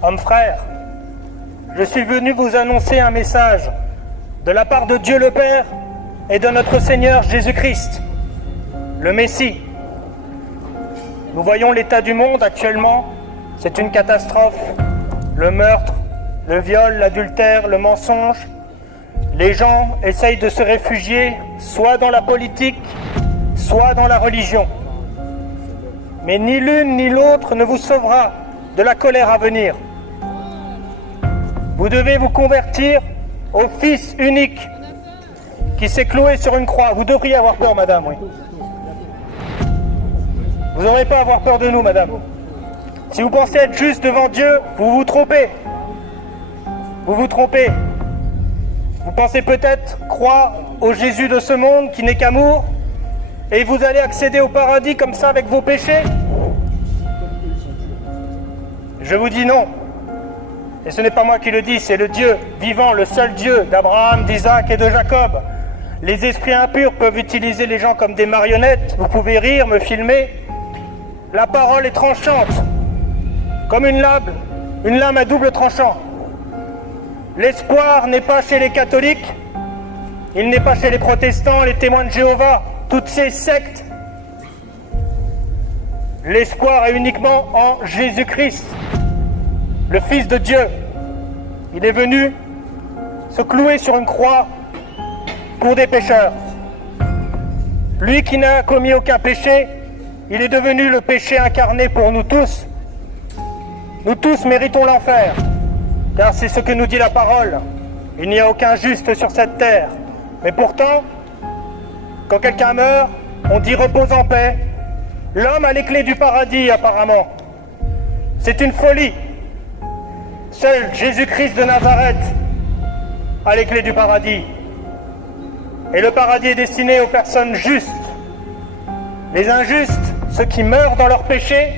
Hommes frères, je suis venu vous annoncer un message de la part de Dieu le Père et de notre Seigneur Jésus-Christ, le Messie. Nous voyons l'état du monde actuellement, c'est une catastrophe. Le meurtre, le viol, l'adultère, le mensonge. Les gens essayent de se réfugier soit dans la politique, soit dans la religion. Mais ni l'une ni l'autre ne vous sauvera de la colère à venir. Vous devez vous convertir au Fils unique qui s'est cloué sur une croix. Vous devriez avoir peur, madame, oui. Vous n'aurez pas à avoir peur de nous, madame. Si vous pensez être juste devant Dieu, vous vous trompez. Vous vous trompez. Vous pensez peut-être croire au Jésus de ce monde qui n'est qu'amour et vous allez accéder au paradis comme ça avec vos péchés? Je vous dis non. Et ce n'est pas moi qui le dis, c'est le Dieu vivant, le seul Dieu d'Abraham, d'Isaac et de Jacob. Les esprits impurs peuvent utiliser les gens comme des marionnettes. Vous pouvez rire, me filmer. La parole est tranchante, comme une lame à double tranchant. L'espoir n'est pas chez les catholiques, il n'est pas chez les protestants, les témoins de Jéhovah, toutes ces sectes. L'espoir est uniquement en Jésus-Christ, le Fils de Dieu. Il est venu se clouer sur une croix pour des pécheurs. Lui qui n'a commis aucun péché, il est devenu le péché incarné pour nous tous. Nous tous méritons l'enfer, car c'est ce que nous dit la parole. Il n'y a aucun juste sur cette terre. Mais pourtant, quand quelqu'un meurt, on dit repose en paix. L'homme a les clés du paradis, apparemment. C'est une folie. Seul Jésus-Christ de Nazareth a les clés du paradis. Et le paradis est destiné aux personnes justes. Les injustes, ceux qui meurent dans leur péché,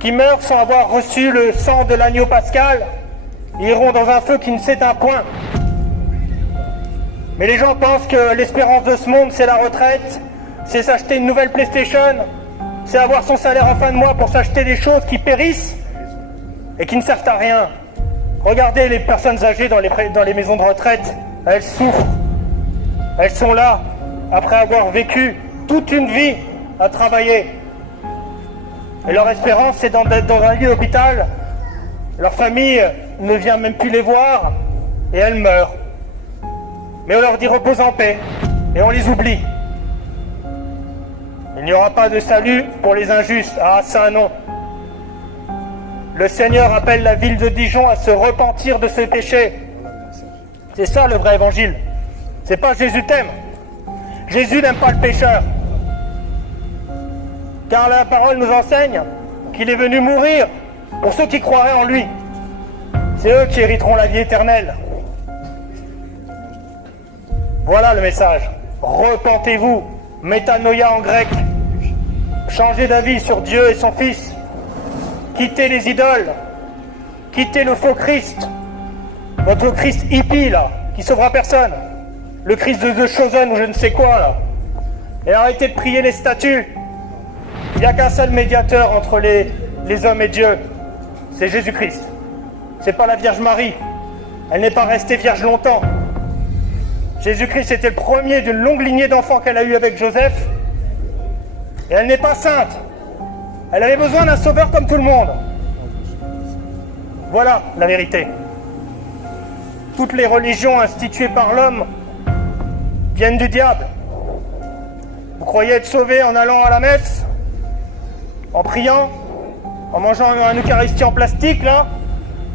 qui meurent sans avoir reçu le sang de l'agneau pascal, iront dans un feu qui ne s'éteint point. Mais les gens pensent que l'espérance de ce monde, c'est la retraite, c'est s'acheter une nouvelle PlayStation, c'est avoir son salaire en fin de mois pour s'acheter des choses qui périssent et qui ne servent à rien. Regardez les personnes âgées dans les maisons de retraite, elles souffrent. Elles sont là, après avoir vécu toute une vie à travailler. Et leur espérance, c'est d'être dans un lit d'hôpital. Leur famille ne vient même plus les voir et elles meurent. Mais on leur dit repose en paix et on les oublie. Il n'y aura pas de salut pour les injustes. Ah, ça non. Le Seigneur appelle la ville de Dijon à se repentir de ses péchés. C'est ça le vrai évangile. C'est pas Jésus t'aime. Jésus n'aime pas le pécheur. Car la parole nous enseigne qu'il est venu mourir pour ceux qui croiraient en lui. C'est eux qui hériteront la vie éternelle. Voilà le message. Repentez-vous, métanoïa en grec. Changez d'avis sur Dieu et son Fils. Quittez les idoles. Quittez le faux Christ. Votre Christ hippie là, qui sauvera personne. Le Christ de The Chosen ou je ne sais quoi là. Et arrêtez de prier les statues. Il n'y a qu'un seul médiateur entre les hommes et Dieu. C'est Jésus-Christ. C'est pas la Vierge Marie. Elle n'est pas restée vierge longtemps. Jésus-Christ était le premier d'une longue lignée d'enfants qu'elle a eue avec Joseph. Et elle n'est pas sainte. Elle avait besoin d'un sauveur comme tout le monde. Voilà la vérité. Toutes les religions instituées par l'homme viennent du diable. Vous croyez être sauvé en allant à la messe, en priant, en mangeant un Eucharistie en plastique, là?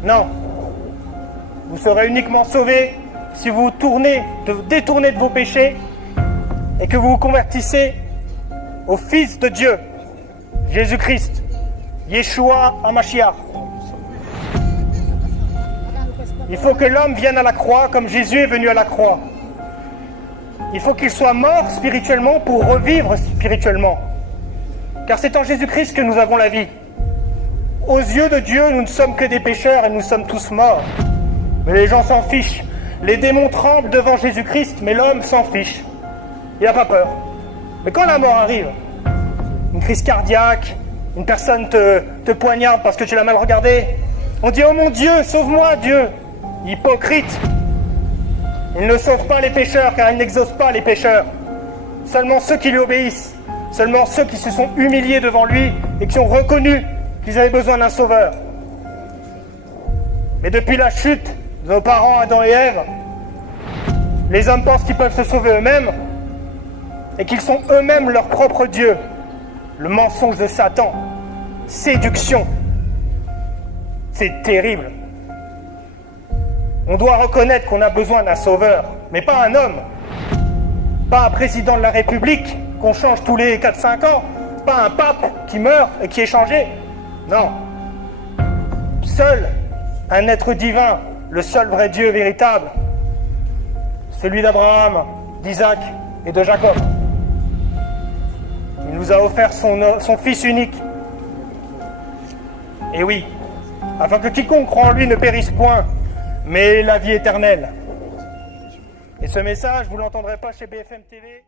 Non. Vous serez uniquement sauvé si vous vous détournez de vos péchés et que vous vous convertissez au Fils de Dieu, Jésus-Christ, Yeshua HaMashiach. Il faut que l'homme vienne à la croix comme Jésus est venu à la croix. Il faut qu'il soit mort spirituellement pour revivre spirituellement. Car c'est en Jésus-Christ que nous avons la vie. Aux yeux de Dieu, nous ne sommes que des pécheurs et nous sommes tous morts. Mais les gens s'en fichent. Les démons tremblent devant Jésus-Christ, mais l'homme s'en fiche. Il n'a pas peur. Mais quand la mort arrive, une crise cardiaque, une personne te poignarde parce que tu l'as mal regardé, On dit « Oh mon Dieu, sauve-moi Dieu !» Hypocrite. Il ne sauve pas les pécheurs car il n'exauce pas les pécheurs. Seulement ceux qui lui obéissent, seulement ceux qui se sont humiliés devant lui et qui ont reconnu qu'ils avaient besoin d'un sauveur. Mais depuis la chute de nos parents Adam et Ève, les hommes pensent qu'ils peuvent se sauver eux-mêmes et qu'ils sont eux-mêmes leur propre Dieu. Le mensonge de Satan, séduction, c'est terrible. On doit reconnaître qu'on a besoin d'un sauveur, mais pas un homme, pas un président de la République qu'on change tous les 4-5 ans, pas un pape qui meurt et qui est changé. Non. Seul un être divin, le seul vrai Dieu véritable, celui d'Abraham, d'Isaac et de Jacob. Il nous a offert son Fils unique. Et oui, afin que quiconque croit en lui ne périsse point, mais la vie éternelle. Et ce message, vous ne l'entendrez pas chez BFM TV.